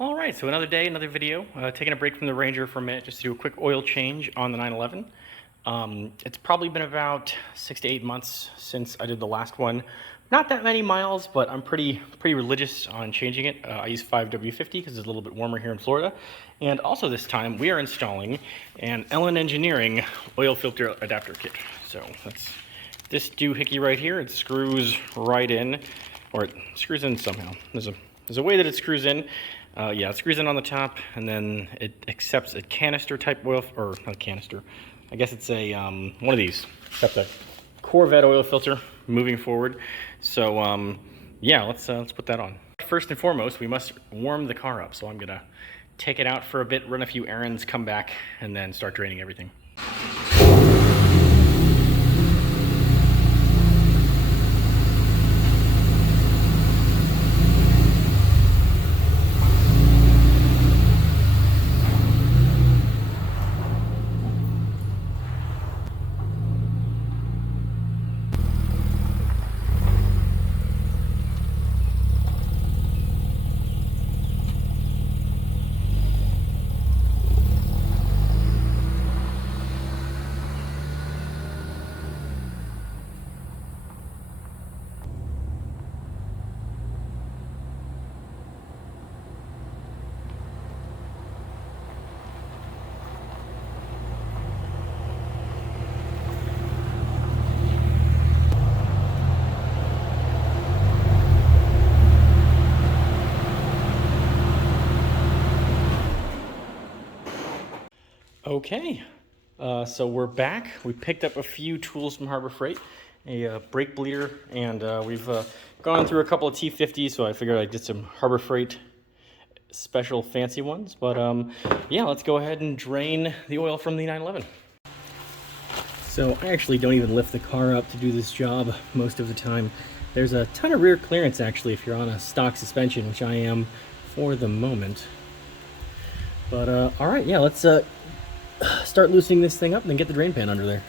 All right, so another day, another video. Taking a break from the Ranger for a minute just to do a quick oil change on the 911. It's probably been about 6 to 8 months since I did the last one. Not that many miles, but I'm pretty religious on changing it. I use 5W50 because it's a little bit warmer here in Florida. And also this time we are installing an Ellen Engineering oil filter adapter kit. So that's this doohickey right here. It screws right in, or it screws in somehow. There's a way that it screws in. Yeah, it screws in on the top, and then it accepts a canister type oil, or not a canister. I guess it's a one of these. Accepts a Corvette oil filter moving forward. So yeah, let's put that on. First and foremost, we must warm the car up. So I'm gonna take it out for a bit, run a few errands, come back, and then start draining everything. Okay, so we're back. We picked up a few tools from Harbor Freight, a brake bleeder, and we've gone through a couple of T50s, so I figured I'd get some Harbor Freight special fancy ones. But yeah, let's go ahead and drain the oil from the 911. So I actually don't even lift the car up to do this job most of the time. There's a ton of rear clearance actually if you're on a stock suspension, which I am for the moment. But all right, yeah, let's start loosening this thing up and then get the drain pan under there.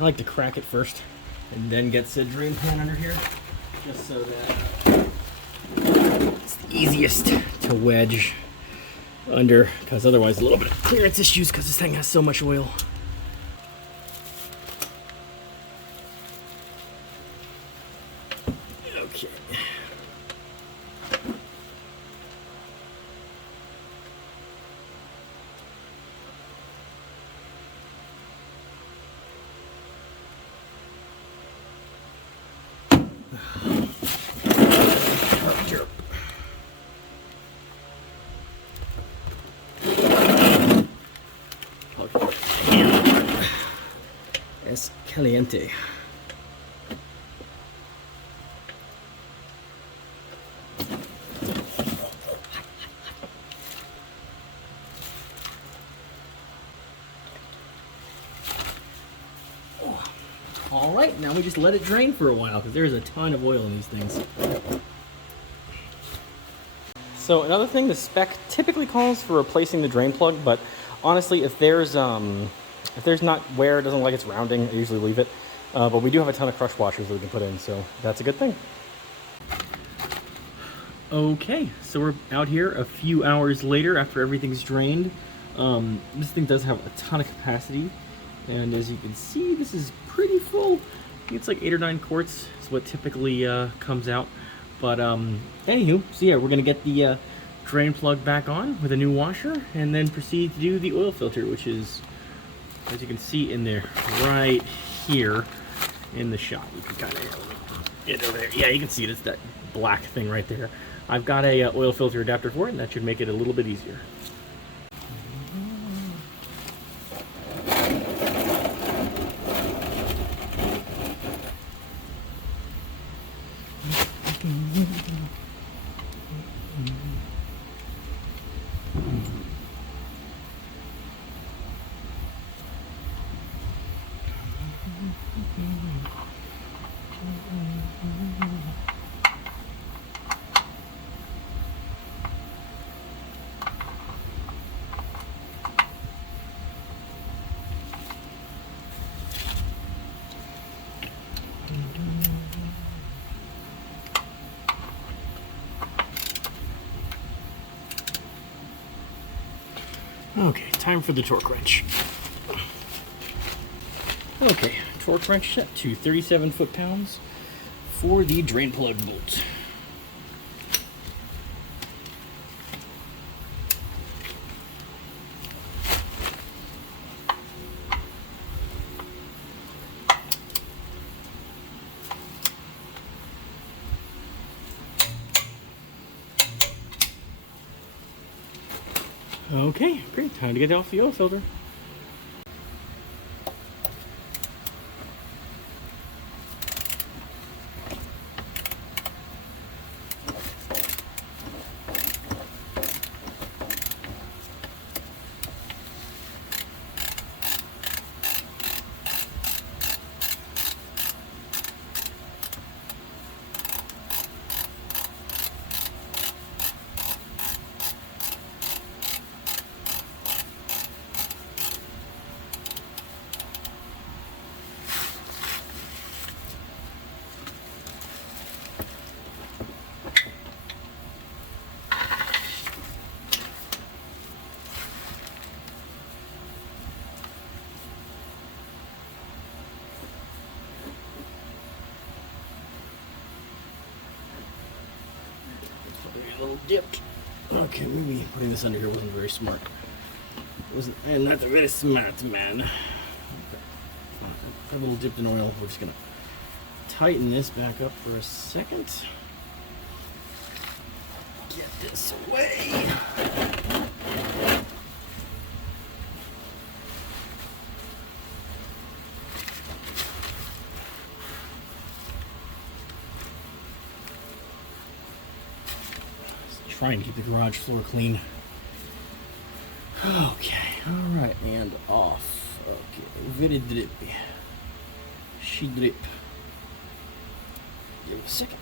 I like to crack it first and then get the drain pan under here, just so that it's the easiest to wedge under, because otherwise a little bit of clearance issues because this thing has so much oil. Okay. Es caliente. All right, now we just let it drain for a while because there's a ton of oil in these things. So another thing, the spec typically calls for replacing the drain plug, but honestly, if there's not wear, it doesn't like it's rounding, I usually leave it. But we do have a ton of crush washers that we can put in, so that's a good thing. Okay, so we're out here a few hours later after everything's drained. This thing does have a ton of capacity, and as you can see, this is pretty full. I think it's like 8 or 9 quarts is what typically comes out. But anywho, so yeah, we're gonna get the drain plug back on with a new washer, and then proceed to do the oil filter, which is, as you can see in there, right here in the shot. You can kind of get over there. Yeah, you can see it. It's that black thing right there. I've got a oil filter adapter for it, and that should make it a little bit easier. Okay, time for the torque wrench. Okay, torque wrench set to 37 foot-pounds for the drain plug bolt. Okay, great. Time to get off the oil filter. A little dipped. Okay, maybe putting this under here wasn't very smart. I'm not a very smart man. Okay. A little dipped in oil. We're just gonna tighten this back up for a second. Get this away. Try and keep the garage floor clean. Okay, alright, and off. Okay, very drippy. She drip. Give it a second.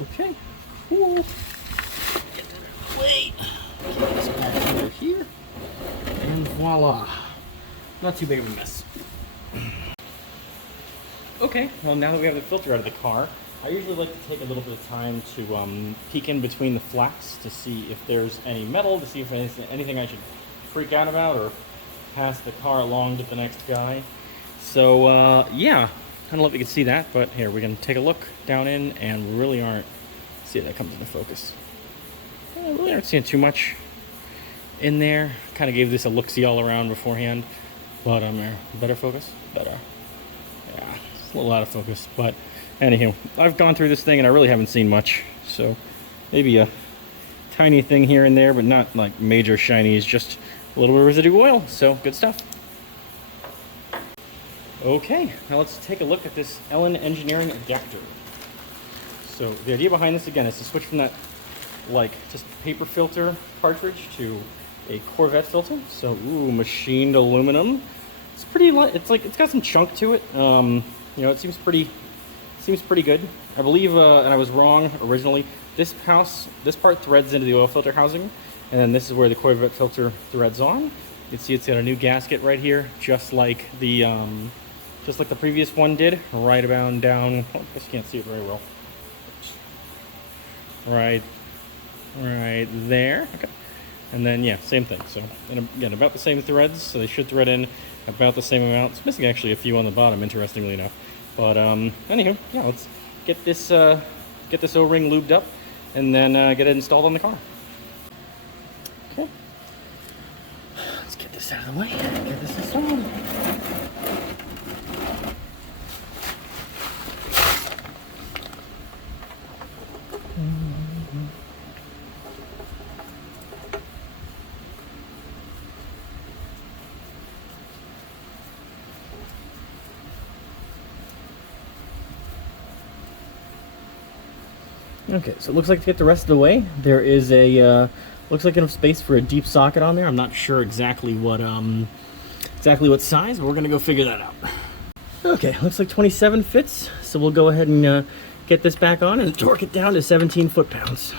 Okay, cool. Get that out of the way. Get this back over here. And voila. Not too big of a mess. Okay, well now that we have the filter out of the car, I usually like to take a little bit of time to peek in between the flaps to see if there's any metal, to see if there's anything I should freak out about or pass the car along to the next guy. So, yeah. I don't know if you can see that, but here, we can take a look down in, and we really aren't, see if that comes into focus. We really aren't seeing too much in there. Kind of gave this a look-see all around beforehand, but better focus? Better. Yeah, it's a little out of focus, but anywho, I've gone through this thing and I really haven't seen much, so maybe a tiny thing here and there, but not like major shinies, just a little bit of residue oil, so good stuff. Okay, now let's take a look at this Ellen Engineering adapter. So the idea behind this, again, is to switch from that, like, just paper filter cartridge to a Corvette filter. So, ooh, machined aluminum. It's pretty light. It's like, it's got some chunk to it. You know, it seems pretty good. I believe, and I was wrong originally, this part threads into the oil filter housing, and then this is where the Corvette filter threads on. You can see it's got a new gasket right here, just like the previous one did, right about down, oh, I guess you can't see it very well. Right there, okay. And then, yeah, same thing. So, and again, about the same threads, so they should thread in about the same amount. It's missing actually a few on the bottom, interestingly enough. But, anywho, yeah, let's get this O-ring lubed up, and then get it installed on the car. Okay. Let's get this out of the way, get this installed. Okay, so it looks like to get the rest of the way, there is a looks like enough space for a deep socket on there. I'm not sure exactly what size, but we're gonna go figure that out. Okay, looks like 27 fits, so we'll go ahead and get this back on and torque it down to 17 foot-pounds.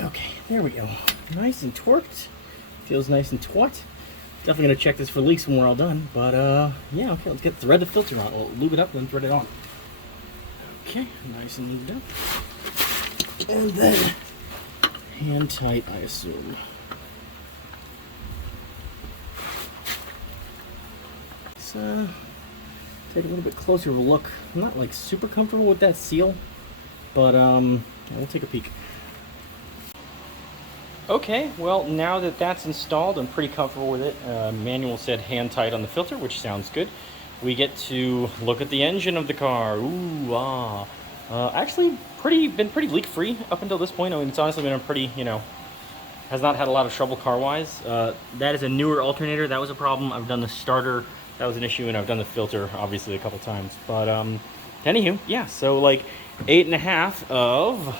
Okay, there we go. Nice and torqued. Feels nice and taut. Definitely gonna check this for leaks when we're all done. But yeah, okay, let's thread the filter on. We'll lube it up and then thread it on. Okay, nice and lubed up. And then hand tight, I assume. Let's take a little bit closer of a look. I'm not like super comfortable with that seal, but we'll take a peek. Okay, well, now that that's installed, I'm pretty comfortable with it. Manual said hand tight on the filter, which sounds good. We get to look at the engine of the car. Ooh, ah. Actually, been pretty leak-free up until this point. I mean, it's honestly been a pretty, has not had a lot of trouble car-wise. That is a newer alternator. That was a problem. I've done the starter. That was an issue, and I've done the filter, obviously, a couple times. But, anywho, yeah, so, like, 8.5 of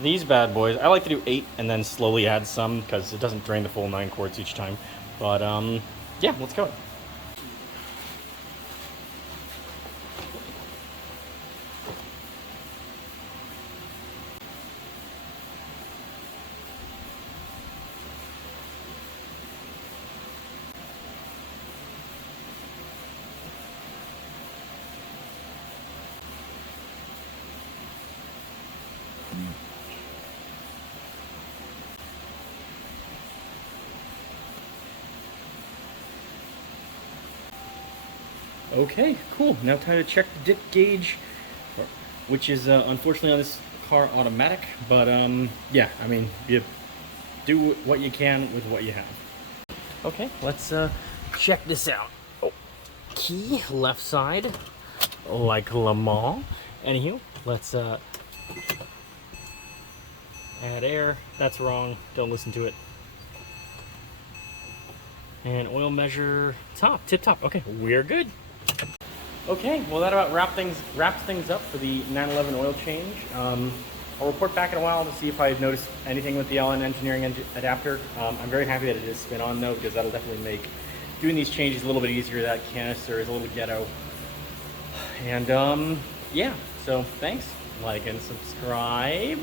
these bad boys. I like to do 8 and then slowly add some because it doesn't drain the full 9 quarts each time. But yeah, let's go. Okay, cool. Now time to check the dip gauge, which is unfortunately on this car automatic, but yeah, I mean, you do what you can with what you have. Okay, let's check this out. Oh, key, left side, like Le Mans. Anywho, let's add air. That's wrong, don't listen to it. And oil measure top, tip top. Okay, we're good. Okay, well that about wraps things up for the 911 oil change. I'll report back in a while to see if I've noticed anything with the LN Engineering adapter. I'm very happy that it is spin-on though, because that'll definitely make doing these changes a little bit easier. That canister is a little ghetto. And yeah, so thanks, like and subscribe.